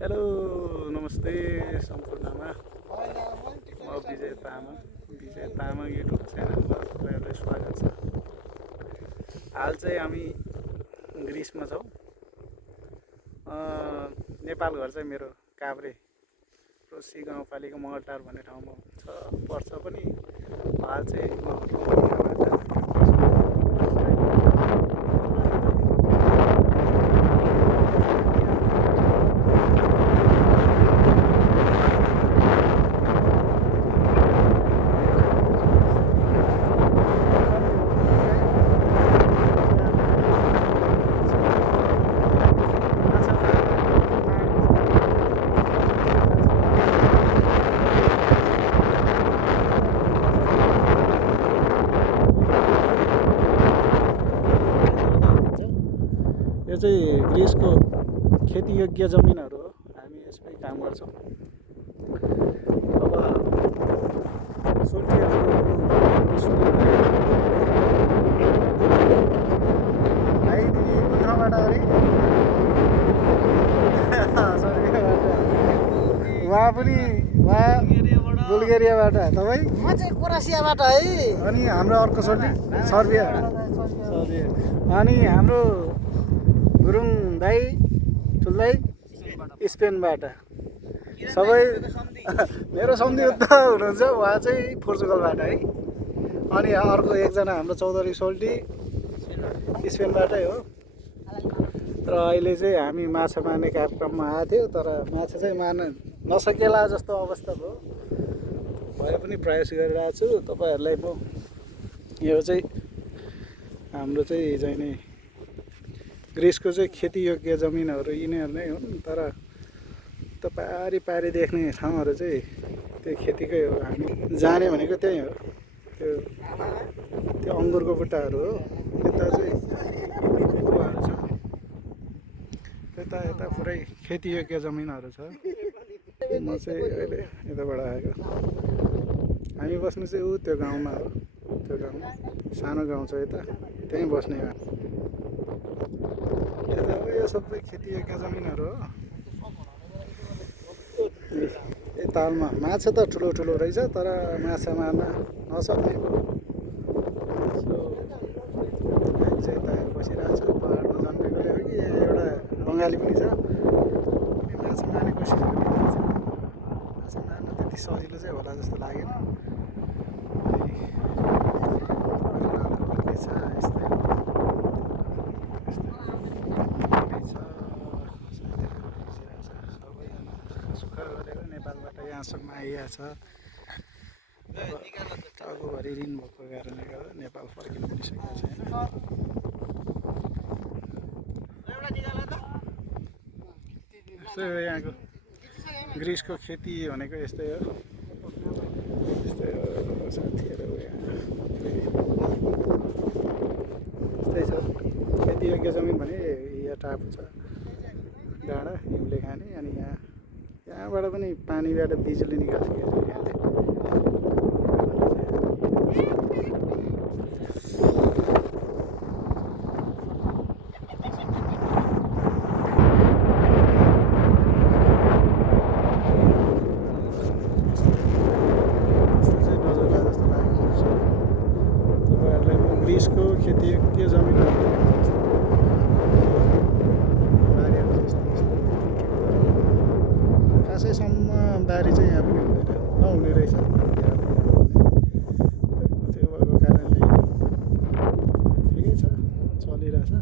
Hello नमस्ते सम्पूर्णमा म विजय तामाङ युट्युब च्यानलमा तपाईँहरूलाई स्वागत छ। हाल चाहिँ हामी ग्रिसमा छौँ। नेपाल घर चाहिँ मेरो काभ्रे रोसी गाउँपालिका मगलटार भन्ने ठाउँमा पर्छ पनि। हाल चाहिँ यो चाहिँ ग्रिसको खेतीयोग्य जमिनहरू हो। हामी यसमै काम गर्छौँ। अब सोल्टीहरू भाइ तिमी कुन ठाउँबाट अरे? उहाँ बुल्गेरियाबाट। तपाईँ? म चाहिँ क्रोएसियाबाट है। अनि हाम्रो अर्को सोल्टी सर्बिया। अनि हाम्रो गुरुङ दाई ठुल्दाई स्पेनबाट। सबै मेरो सम्झि उता हुनुहुन्छ, उहाँ चाहिँ पोर्चुगलबाट है। अनि अर्को एकजना हाम्रो चौधरी सोल्टी स्पेनबाटै हो। र अहिले चाहिँ हामी माछा मार्ने कार्यक्रममा आएको थियो, तर माछा चाहिँ मार्न नसकेला जस्तो अवस्था भयो। भए पनि प्रयास गरिरहेको छु। तपाईँहरूलाई म यो चाहिँ हाम्रो चाहिँ नै ग्रिसको चाहिँ खेतीयोग्य जमिनहरू यिनीहरू नै हुन्। तर पारी देख्ने ठाउँहरू चाहिँ त्यो खेतीकै हो। हामी जाने भनेको त्यही हो। त्यो अङ्गुरको बुट्टाहरू हो। यता चाहिँ गुवाहरू छ। यता पुरै खेतीयोग्य जमिनहरू छ। म चाहिँ अहिले यताबाट आएको। हामी बस्नु चाहिँ त्यो गाउँमा हो। त्यो गाउँ सानो गाउँ छ यता, त्यहीँ बस्ने हो। यता यो सबै खेतीयोग्य जमिनहरू हो। यो तालमा माछा त ठुलो रहेछ, तर माछा मार्न नसक्ने हो। हामी चाहिँ यता बसिरहेको छ। पहाडमा जन्मेकोले हो कि एउटा बङ्गाली पनि छ। अनि माछा मार्ने कोसिस गरिरहेको छ। माछा मार्न त्यति सजिलो चाहिँ होला जस्तो लागेन। नेपालबाट यहाँसम्म आइएको छ। टाउकोभरि ऋण भएको कारणले गर्दा नेपाल फर्किनु पनि सकेको छैन। यस्तै हो यहाँको ग्रिसको खेती भनेको यस्तै हो। साथीहरू यस्तै छ। खेतीयोग्य जमिन भने यहाँ टापु छ, डाँडा हिउँले खाने। अनि यहाँबाट पनि पानीबाट बिजुली निकाल्छ यहाँले। तपाईँहरूलाई म ग्रिसको खेतीयोग्य जमिनहरू खासैसम्म बारी चाहिँ यहाँ पनि नहुने रहेछ। त्यो भएको कारणले ठिकै छ, चलिरहेछ।